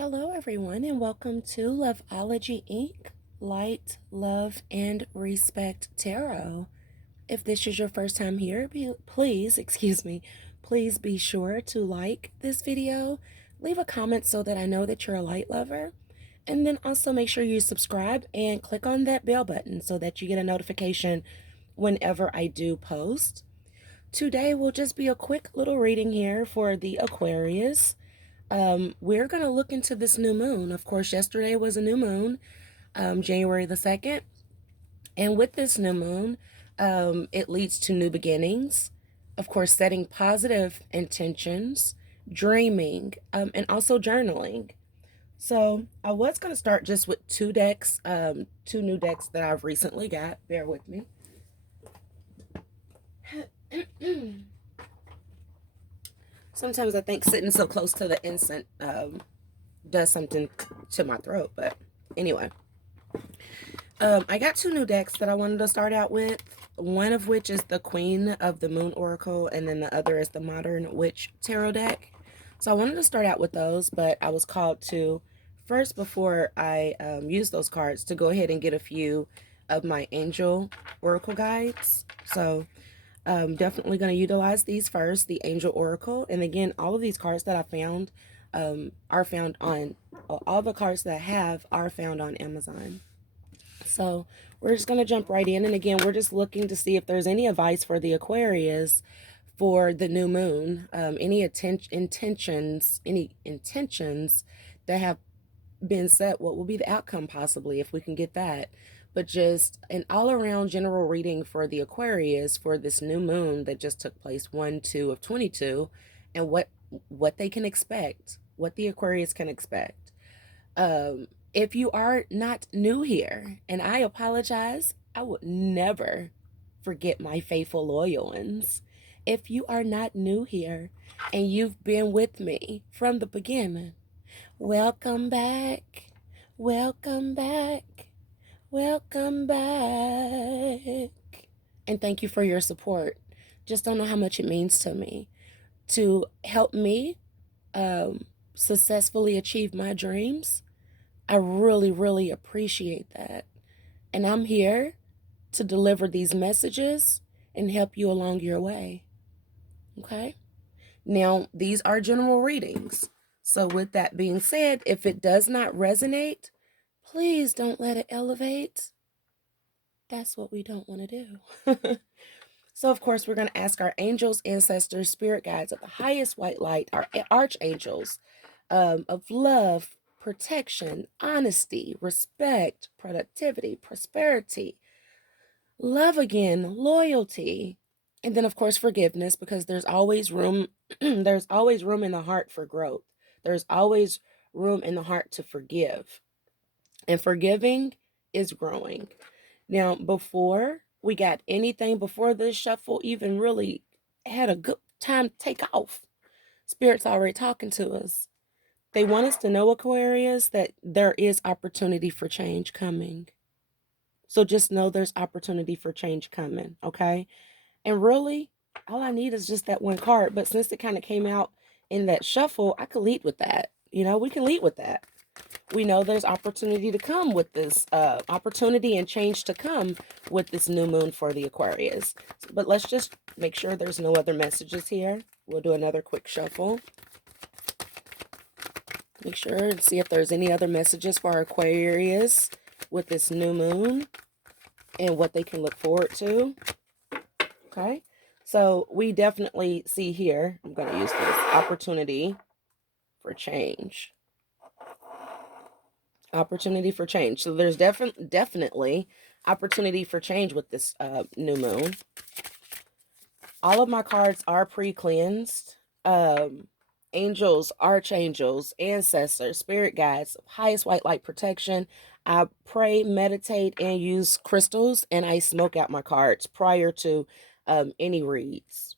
Hello, everyone, and welcome to Loveology Ink, Light, Love, and Respect Tarot. If this is your first time here, please be sure to like this video, leave a comment so that I know that you're a light lover, and then also make sure you subscribe and click on that bell button so that you get a notification whenever I do post. Today will just be a quick little reading here for the Aquarius. We're going to look into this new moon. Of course, yesterday was a new moon, January the 2nd. And with this new moon, it leads to new beginnings. Of course, setting positive intentions, dreaming, and also journaling. So I was going to start just with two decks, two new decks that I've recently got. Bear with me. Sometimes I think sitting so close to the incense does something to my throat, but anyway. I got two new decks that I wanted to start out with, one of which is the Queen of the Moon Oracle, and then the other is the Modern Witch Tarot deck. So I wanted to start out with those, but I was called to, first before I use those cards, to go ahead and get a few of my Angel Oracle guides. So definitely going to utilize these first, the Angel Oracle. And again, all of these cards that I found are found on, all the cards that I have are found on Amazon. So we're just going to jump right in. And again, we're just looking to see if there's any advice for the Aquarius for the new moon, any intentions that have been set, what will be the outcome possibly if we can get that. But just an all-around general reading for the Aquarius for this new moon that just took place 1/2 of 22, and what they can expect, what the Aquarius can expect. If you are not new here, and I apologize, I would never forget my faithful loyal ones. If you are not new here and you've been with me from the beginning, welcome back, welcome back, welcome back. And thank you for your support. Just don't know how much it means to me to help me successfully achieve my dreams. I really, really appreciate that. And I'm here to deliver these messages and help you along your way. Okay? Now, these are general readings. So with that being said, if it does not resonate, please don't let it elevate. That's what we don't want to do. So, of course, we're going to ask our angels, ancestors, spirit guides of the highest white light, our archangels of love, protection, honesty, respect, productivity, prosperity, love again, loyalty, and then of course forgiveness, because there's always room there's always room in the heart for growth. There's always room in the heart to forgive. And forgiving is growing. Now, before we got anything, before this shuffle even really had a good time to take off, Spirit's already talking to us. They want us to know, Aquarius, that there is opportunity for change coming. So just know there's opportunity for change coming, okay? And really, all I need is just that one card. But since it kind of came out in that shuffle, I could lead with that. You know, we can lead with that. We know there's opportunity to come with this, opportunity and change to come with this new moon for the Aquarius. But let's just make sure there's no other messages here. We'll do another quick shuffle. Make sure and see if there's any other messages for our Aquarius with this new moon and what they can look forward to. Okay, so we definitely see here, I'm going to use this, opportunity for change. Opportunity for change. So there's definitely opportunity for change with this new moon. All of my cards are pre-cleansed. Angels, archangels, ancestors, spirit guides, highest white light protection. I pray, meditate, and use crystals, and I smoke out my cards prior to any reads.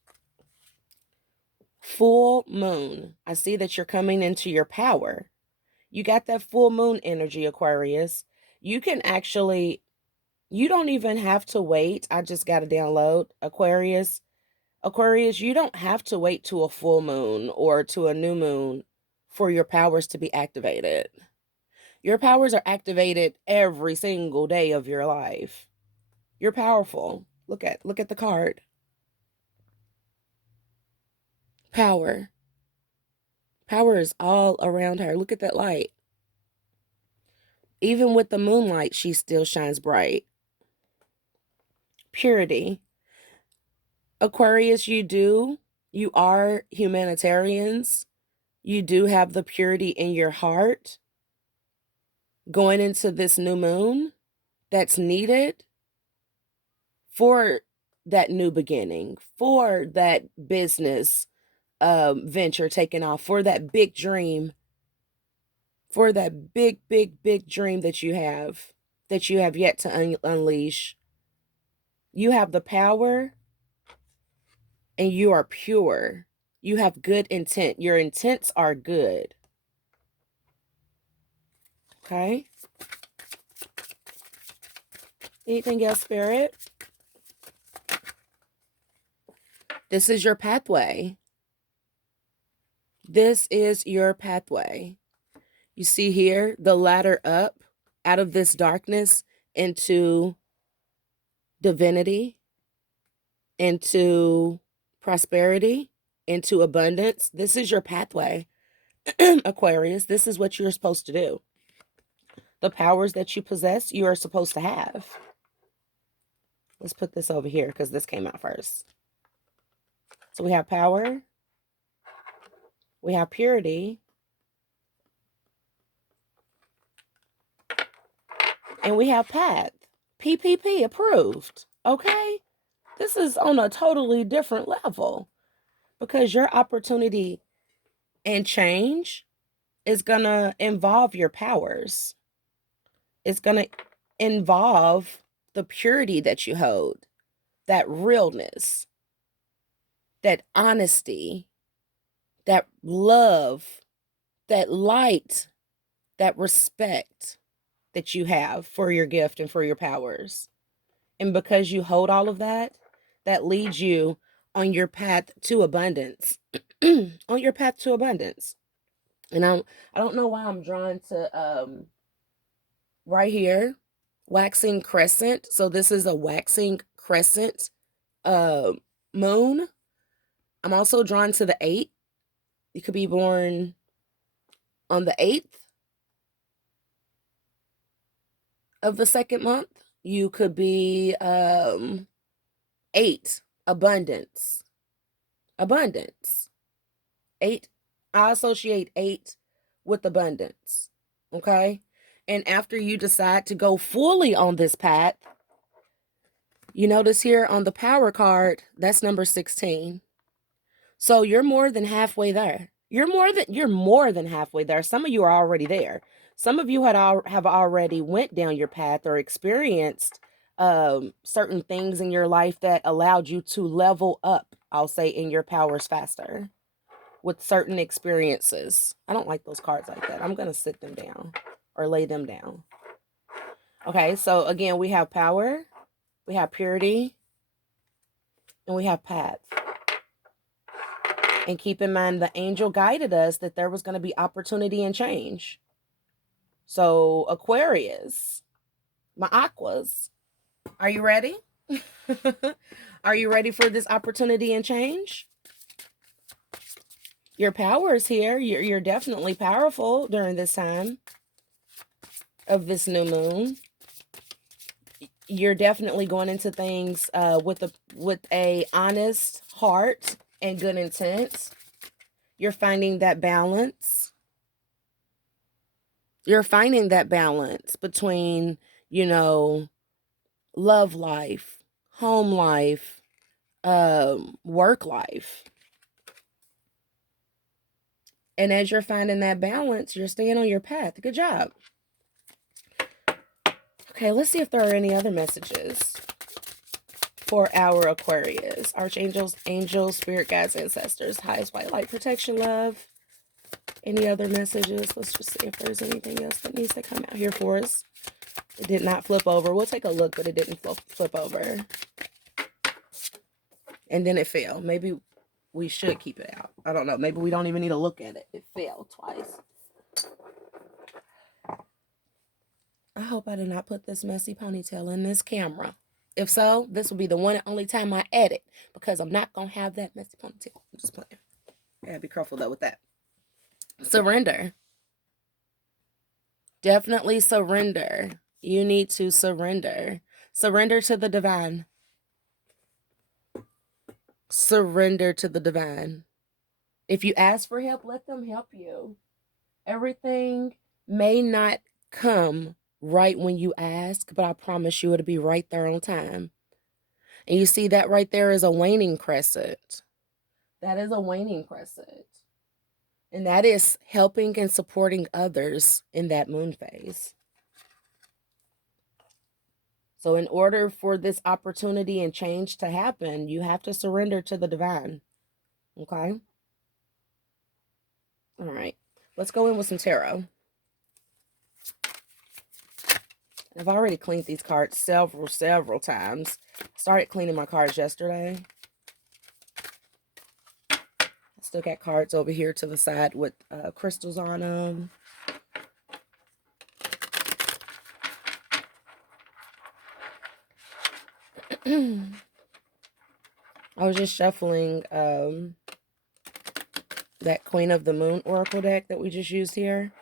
Full moon. I see that you're coming into your power. You got that full moon energy, Aquarius. You can actually, you don't even have to wait. I just got to download Aquarius. Aquarius, you don't have to wait to a full moon or to a new moon for your powers to be activated. Your powers are activated every single day of your life. You're powerful. Look at the card. Power. Power is all around her. Look at that light. Even with the moonlight, she still shines bright. Purity. Aquarius, you are humanitarians. You do have the purity in your heart going into this new moon that's needed for that new beginning, for that business venture taking off, for that big dream, for that big, big, big dream that you have yet to unleash. You have the power and you are pure. You have good intent. Your intents are good. Okay? Anything else, Spirit? This is your pathway. This is your pathway. You see here the ladder up out of this darkness into divinity, into prosperity, into abundance. This is your pathway, Aquarius. This is what you're supposed to do. The powers that you possess, you are supposed to have. Let's put this over here because this came out first. So we have power. We have purity. And we have path. PPP approved. Okay? This is on a totally different level because your opportunity and change is going to involve your powers. It's going to involve the purity that you hold, that realness, that honesty, that love, that light, that respect that you have for your gift and for your powers. And because you hold all of that, that leads you on your path to abundance. On your path to abundance. And I don't know why I'm drawn to right here, waxing crescent. So this is a waxing crescent moon. I'm also drawn to the 8. You could be born on the 8th of the second month. You could be 8, abundance. 8, I associate 8 with abundance. Okay? And after you decide to go fully on this path, you notice here on the power card, that's number 16. So you're more than halfway there. You're more than halfway there. Some of you are already there. Some of you have already went down your path or experienced certain things in your life that allowed you to level up, I'll say, in your powers faster with certain experiences. I don't like those cards like that. I'm going to sit them down or lay them down. Okay, so again, we have power, we have purity, and we have path. And keep in mind, the angel guided us that there was going to be opportunity and change. So Aquarius, my aquas, are you ready? Are you ready for this opportunity and change? Your power is here. You're definitely powerful during this time of this new moon. You're definitely going into things with a honest heart and good intent. You're finding that balance. You're finding that balance between, love life, home life, work life. And as you're finding that balance, you're staying on your path. Good job. Okay, let's see if there are any other messages for our Aquarius. Archangels, angels, spirit guides, ancestors, highest white light, protection, love. Any other messages? Let's just see if there's anything else that needs to come out here for us. It did not flip over. We'll take a look, but it didn't flip over. And then it fell. Maybe we should keep it out. I don't know. Maybe we don't even need to look at it. It fell twice. I hope I did not put this messy ponytail in this camera. If so, this will be the one and only time I edit, because I'm not going to have that messy ponytail. I'm just playing. I gotta be careful though with that. Surrender. Definitely surrender. You need to surrender. Surrender to the divine. Surrender to the divine. If you ask for help, let them help you. Everything may not come right when you ask, but I promise you it'll be right there on time. And you see that right there is a waning crescent. That is a waning crescent. And that is helping and supporting others in that moon phase. So in order for this opportunity and change to happen, you have to surrender to the divine. Okay? All right. Let's go in with some tarot. I've already cleaned these cards several times. Started cleaning my cards yesterday. I still got cards over here to the side with crystals on them. I was just shuffling that Queen of the Moon Oracle deck that we just used here.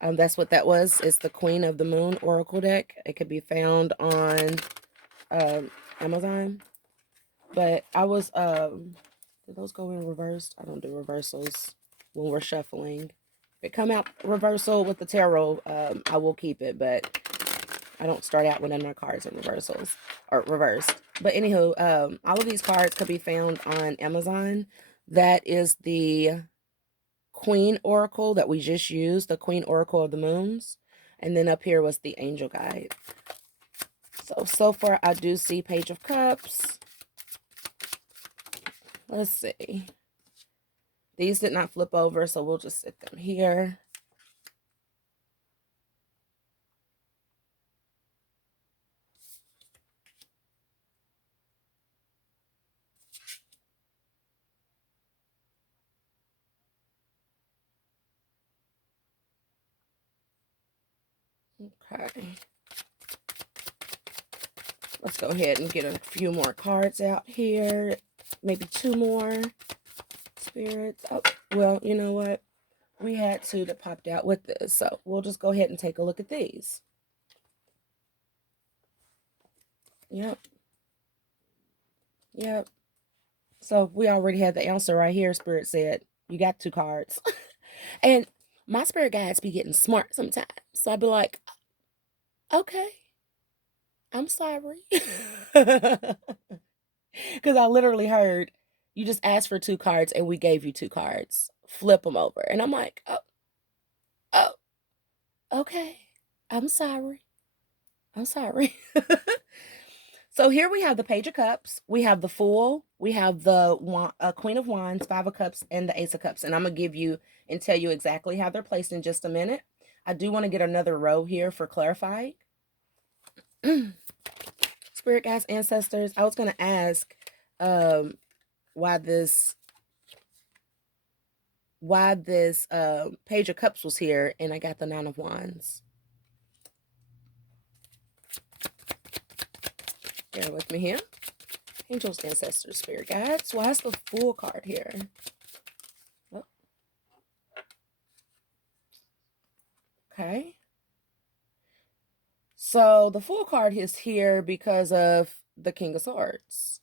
That's what that was. It's the Queen of the Moon Oracle deck. It could be found on Amazon. But I was, did those go in reversed? I don't do reversals when we're shuffling. If it come out reversal with the tarot, I will keep it, but I don't start out with none of my cards in reversals or reversed. But anywho, all of these cards could be found on Amazon. That is the Queen Oracle that we just used, the Queen Oracle of the Moons. And then up here was the Angel Guide. So far I do see Page of Cups. Let's see. These did not flip over, so we'll just sit them here. Okay. Let's go ahead and get a few more cards out here. Maybe 2 more spirits. Oh, well, you know what? We had 2 that popped out with this, so we'll just go ahead and take a look at these. Yep. So we already had the answer right here. Spirit said, you got 2 cards. And my spirit guides be getting smart sometimes. So I'd be like, okay, I'm sorry. Because I literally heard, you just asked for 2 cards and we gave you 2 cards. Flip them over. And I'm like, oh, okay, I'm sorry. So here we have the Page of Cups, we have the Fool, we have the Queen of Wands, 5 of Cups, and the Ace of Cups. And I'm going to give you and tell you exactly how they're placed in just a minute. I do want to get another row here for clarifying. Spirit guides, ancestors, I was going to ask why this Page of Cups was here, and I got the 9 of Wands. Bear with me here. Angels, ancestors, spirit guides. Why is the Fool card here? Oh. Okay. So the Fool card is here because of the King of Swords.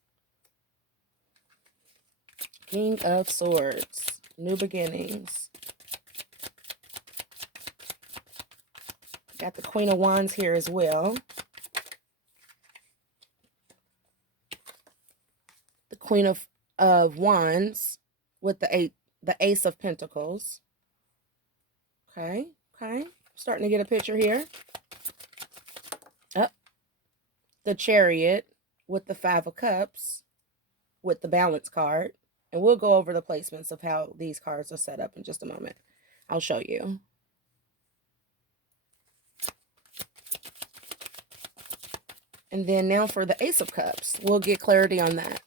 King of Swords. New beginnings. Got the Queen of Wands here as well. The Queen of Wands with the Ace of Pentacles. Okay. Starting to get a picture here. The Chariot with the 5 of Cups with the Balance card. And we'll go over the placements of how these cards are set up in just a moment. I'll show you. And then now for the Ace of Cups, we'll get clarity on that.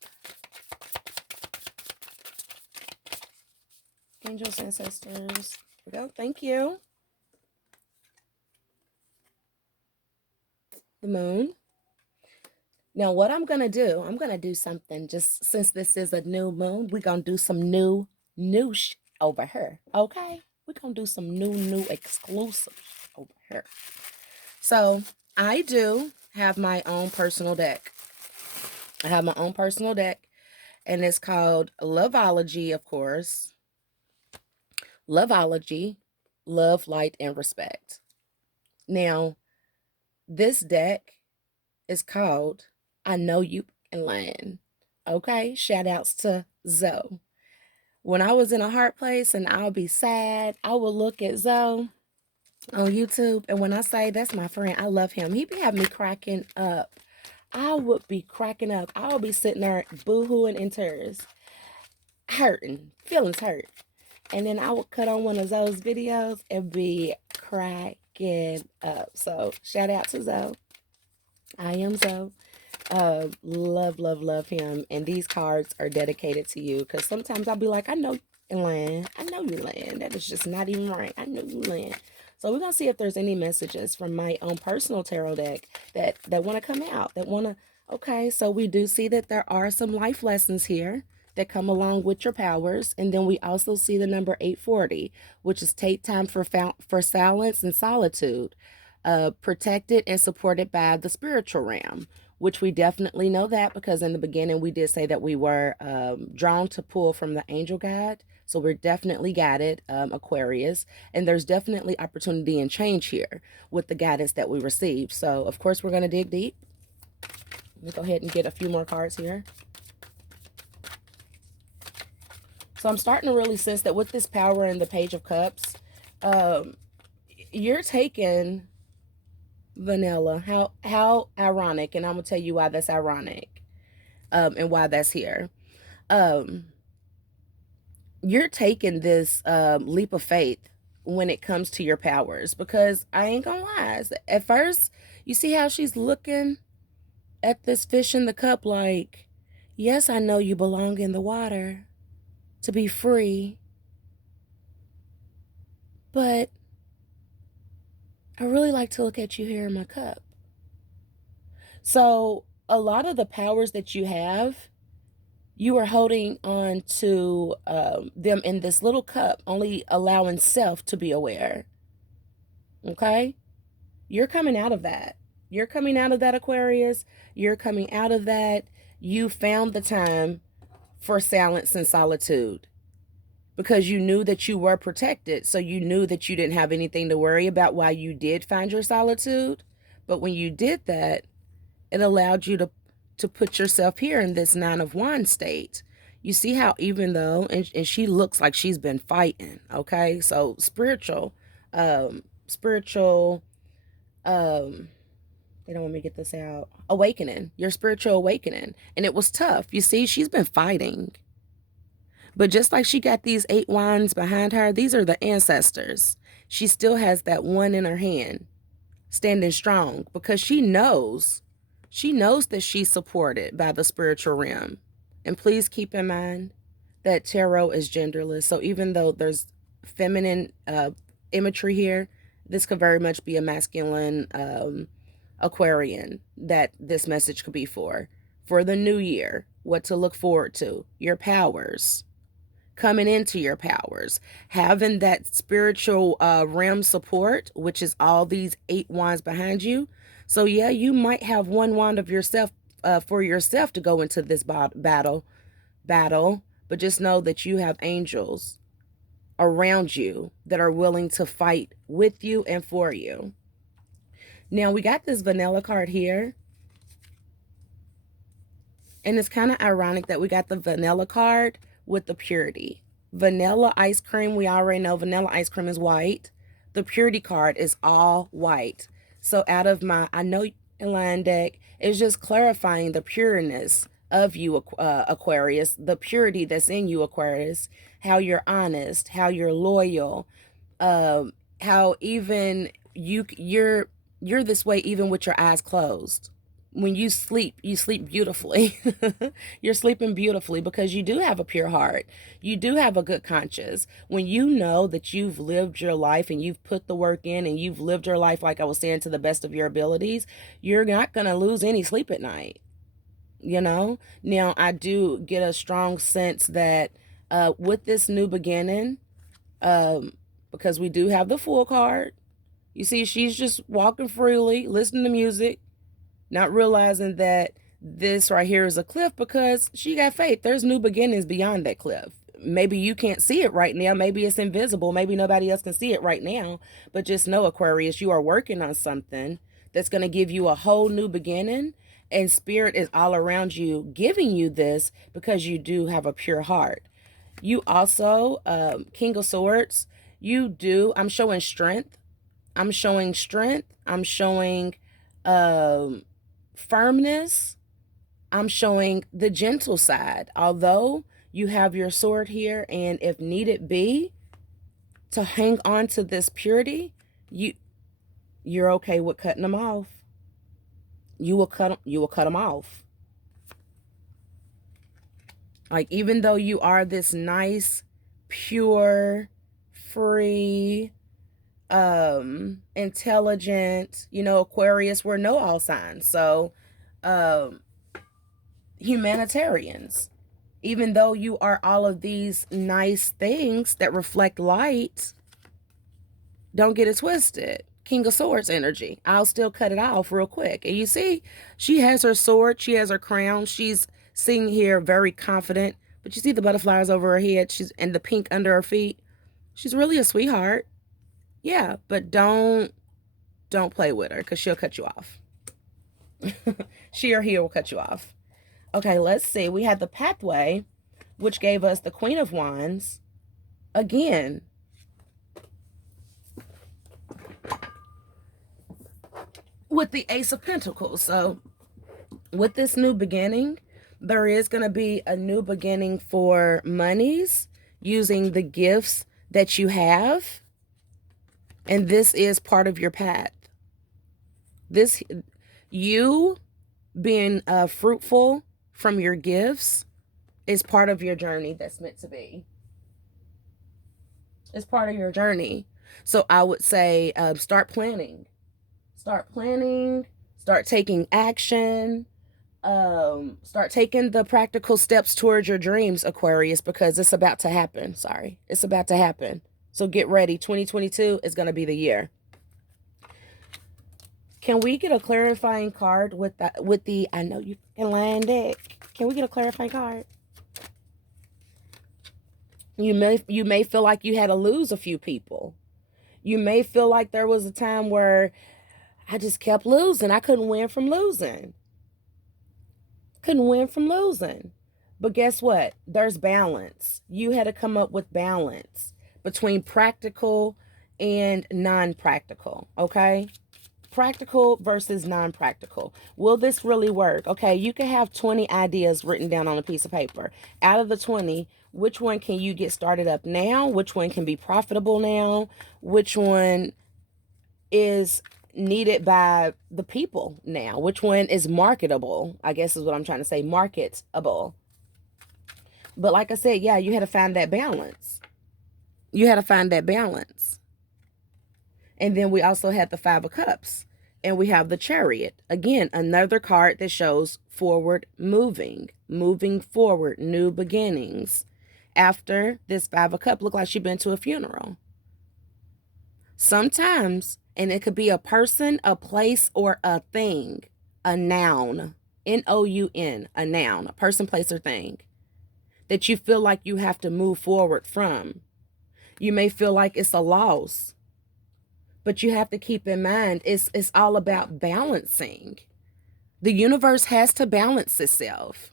Angels, ancestors. Here we go. Thank you. The moon. Now, what I'm going to do something, just since this is a new moon, we're going to do some new over here. Okay? We're going to do some new exclusives over here. So, I do have my own personal deck. I have my own personal deck, and it's called Loveology, of course. Loveology, Love, Light, and Respect. Now, this deck is called I Know You Can Land. Okay? Shout outs to Zoe. When I was in a hard place and I'll be sad, I will look at Zoe on YouTube. And when I say that's my friend, I love him. He be having me cracking up. I would be cracking up. I would be sitting there boo-hooing in tears, hurting, feelings hurt. And then I would cut on one of Zoe's videos and be cracking up. So shout out to Zoe. I am Zoe. Love him. And these cards are dedicated to you, because sometimes I'll be like, I know you land. I know you land. That is just not even right. I know you land. So we're going to see if there's any messages from my own personal tarot deck that want to come out, that want to, okay, so we do see that there are some life lessons here that come along with your powers. And then we also see the number 840, which is take time for silence and solitude, protected and supported by the spiritual realm, which we definitely know that, because in the beginning we did say that we were drawn to pull from the angel guide. So we're definitely guided, Aquarius, and there's definitely opportunity and change here with the guidance that we received. So of course we're going to dig deep. Let me go ahead and get a few more cards here. So I'm starting to really sense that with this power and the Page of Cups, you're taking vanilla. How ironic, and I'm gonna tell you why that's ironic, and why that's here. You're taking this leap of faith when it comes to your powers, because I ain't gonna lie, at first you see how she's looking at this fish in the cup like, yes, I know you belong in the water to be free, but I really like to look at you here in my cup. So a lot of the powers that you have, you are holding on to them in this little cup, only allowing self to be aware. Okay? You're coming out of that. You're coming out of that, Aquarius. You're coming out of that. You found the time for silence and solitude, because you knew that you were protected. So you knew that you didn't have anything to worry about while you did find your solitude. But when you did that, it allowed you to put yourself here in this Nine of Wands state. You see how even though, and she looks like she's been fighting, okay? So spiritual, they don't want me to get this out, awakening, your spiritual awakening. And it was tough. You see, she's been fighting. But just like she got these 8 wands behind her, these are the ancestors. She still has that one in her hand, standing strong, because she knows that she's supported by the spiritual realm. And please keep in mind that tarot is genderless. So even though there's feminine imagery here, this could very much be a masculine Aquarian that this message could be for the new year, what to look forward to, your powers, coming into your powers, having that spiritual realm support, which is all these 8 wands behind you. So yeah, you might have one wand of yourself for yourself to go into this battle, but just know that you have angels around you that are willing to fight with you and for you. Now we got this vanilla card here, and it's kind of ironic that we got the vanilla card with the purity. Vanilla ice cream, we already know vanilla ice cream is white. The purity card is all white. So out of my I Know You Can Land deck, it's just clarifying the pureness of you, Aquarius, the purity that's in you, Aquarius, how you're honest, how you're loyal, how even you're this way even with your eyes closed. when you sleep beautifully. You're sleeping beautifully because you do have a pure heart. You do have a good conscience. When you know that you've lived your life and you've put the work in and you've lived your life, like I was saying, to the best of your abilities, you're not going to lose any sleep at night. You know, now I do get a strong sense that with this new beginning, because we do have the Fool card, you see, she's just walking freely, listening to music, not realizing that this right here is a cliff because she got faith. There's new beginnings beyond that cliff. Maybe you can't see it right now. Maybe it's invisible. Maybe nobody else can see it right now. But just know, Aquarius, you are working on something that's going to give you a whole new beginning. And Spirit is all around you giving you this because you do have a pure heart. You also, King of Swords, I'm showing strength. I'm showing strength. I'm showing firmness. I'm showing the gentle side. Although you have your sword here, and if needed be, to hang on to this purity, you're okay with cutting them off. You will cut them off. Like, even though you are this nice, pure, free, intelligent, Aquarius, we're no all signs. So, humanitarians, even though you are all of these nice things that reflect light, don't get it twisted. King of Swords energy. I'll still cut it off real quick. And you see, she has her sword. She has her crown. She's sitting here very confident. But you see the butterflies over her head. And the pink under her feet. She's really a sweetheart. Yeah, but don't play with her because she'll cut you off. She or he will cut you off. Okay, let's see. We had the pathway, which gave us the Queen of Wands. Again, with the Ace of Pentacles. So with this new beginning, there is going to be a new beginning for monies using the gifts that you have. And this is part of your path. You being fruitful from your gifts is part of your journey that's meant to be. It's part of your journey. So I would say start planning. Start planning. Start taking action. Start taking the practical steps towards your dreams, Aquarius, because it's about to happen. Sorry. It's about to happen. So get ready. 2022 is going to be the year. Can we get a clarifying card with the I know you can land it. Can we get a clarifying card? You may feel like you had to lose a few people. You may feel like there was a time where I just kept losing. I couldn't win from losing. But guess what? There's balance. You had to come up with balance between practical and non-practical, okay? Practical versus non-practical. Will this really work? Okay, you can have 20 ideas written down on a piece of paper. Out of the 20, which one can you get started up now? Which one can be profitable now? Which one is needed by the people now? Which one is marketable? I guess is what I'm trying to say, marketable. But like I said, yeah, you had to find that balance. And then we also had the Five of Cups. And we have the Chariot. Again, another card that shows forward moving forward, new beginnings. After this Five of Cups, look like she's been to a funeral. Sometimes, and it could be a person, a place, or a thing. A noun. N-O-U-N. A noun. A person, place, or thing. That you feel like you have to move forward from. You may feel like it's a loss. But you have to keep in mind, it's all about balancing. The universe has to balance itself.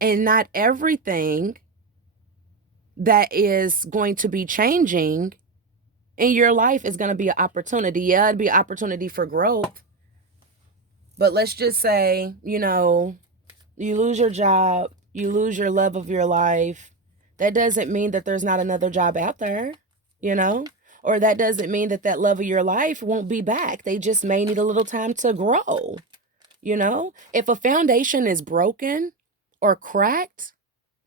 And not everything that is going to be changing in your life is going to be an opportunity. Yeah, it'd be an opportunity for growth. But let's just say, you lose your job, you lose your love of your life. That doesn't mean that there's not another job out there, Or that doesn't mean that love of your life won't be back. They just may need a little time to grow. You know, if a foundation is broken or cracked,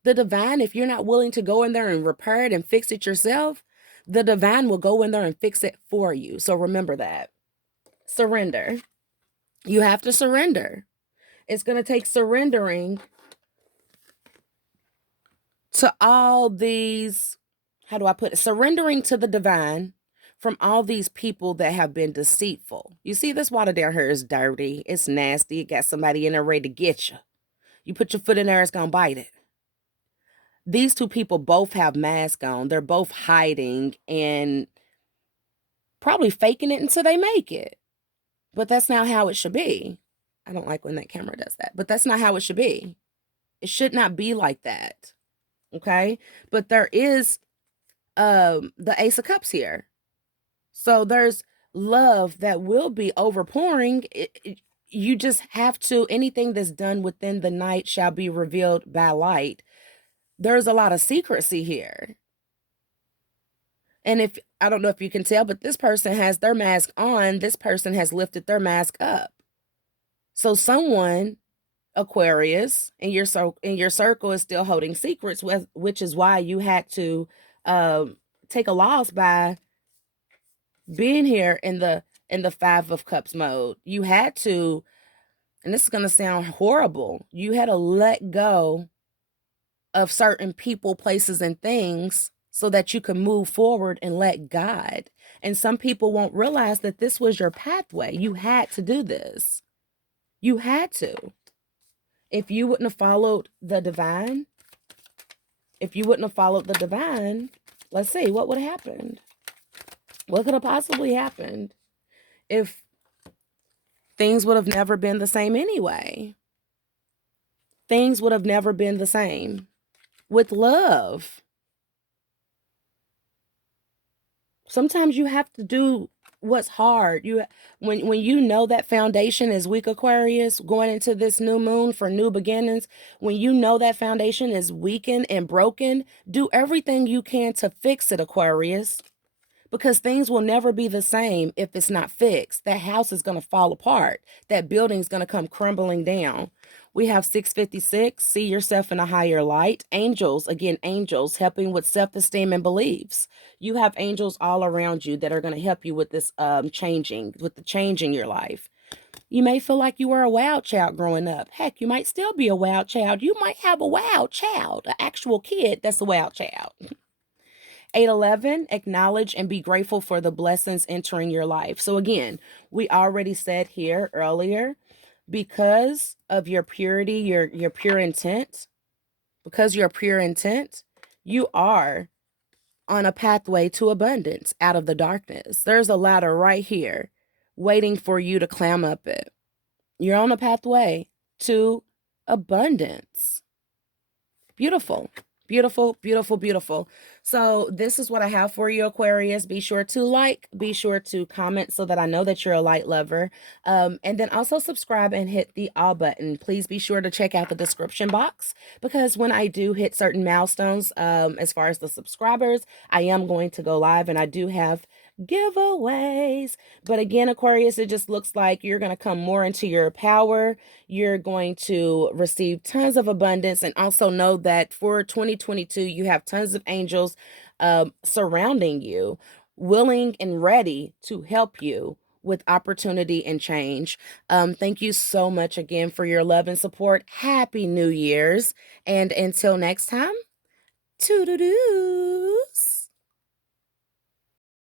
the divine, if you're not willing to go in there and repair it and fix it yourself, the divine will go in there and fix it for you. So remember that. Surrender. You have to surrender. It's going to take surrendering to all these, how do I put it? Surrendering to the divine from all these people that have been deceitful. You see, this water down here is dirty. It's nasty. It got somebody in there ready to get you. You put your foot in there, it's going to bite it. These two people both have masks on. They're both hiding and probably faking it until they make it. But that's not how it should be. I don't like when that camera does that, but that's not how it should be. It should not be like that. Okay? But there is the Ace of Cups here. So there's love that will be overpouring. You just have to, anything that's done within the night shall be revealed by light. There's a lot of secrecy here. And if, I don't know if you can tell, but this person has their mask on. This person has lifted their mask up. So someone, Aquarius, in your circle is still holding secrets, which is why you had to take a loss by being here in the Five of Cups mode. You had to, and this is going to sound horrible, you had to let go of certain people, places, and things so that you can move forward and let God. And some people won't realize that this was your pathway. You had to do this. You had to. If you wouldn't have followed the divine, let's see, what would have happened? What could have possibly happened if things would have never been the same anyway? Things would have never been the same with love. Sometimes you have to do what's hard. When you know that foundation is weak, Aquarius, going into this new moon for new beginnings, when you know that foundation is weakened and broken, do everything you can to fix it, Aquarius. Because things will never be the same if it's not fixed. That house is going to fall apart. That building is going to come crumbling down. We have 656, see yourself in a higher light. Angels, again, angels, helping with self-esteem and beliefs. You have angels all around you that are going to help you with this changing, with the change in your life. You may feel like you were a wild child growing up. Heck, you might still be a wild child. You might have a wild child, an actual kid that's a wild child. 811, acknowledge and be grateful for the blessings entering your life. So again, we already said here earlier, because of your purity, your pure intent, because you're pure intent, you are on a pathway to abundance out of the darkness. There's a ladder right here waiting for you to climb up it. You're on a pathway to abundance. Beautiful. Beautiful, beautiful, beautiful. So this is what I have for you, Aquarius. Be sure to like, be sure to comment so that I know that you're a light lover. And then also subscribe and hit the all button. Please be sure to check out the description box, because when I do hit certain milestones, as far as the subscribers, I am going to go live, and I do have giveaways. But again, Aquarius, it just looks like you're going to come more into your power. You're going to receive tons of abundance, and also know that for 2022 you have tons of angels surrounding you, willing and ready to help you with opportunity and change. Thank you so much again for your love and support. Happy New Year's, and until next time, toodle-doos.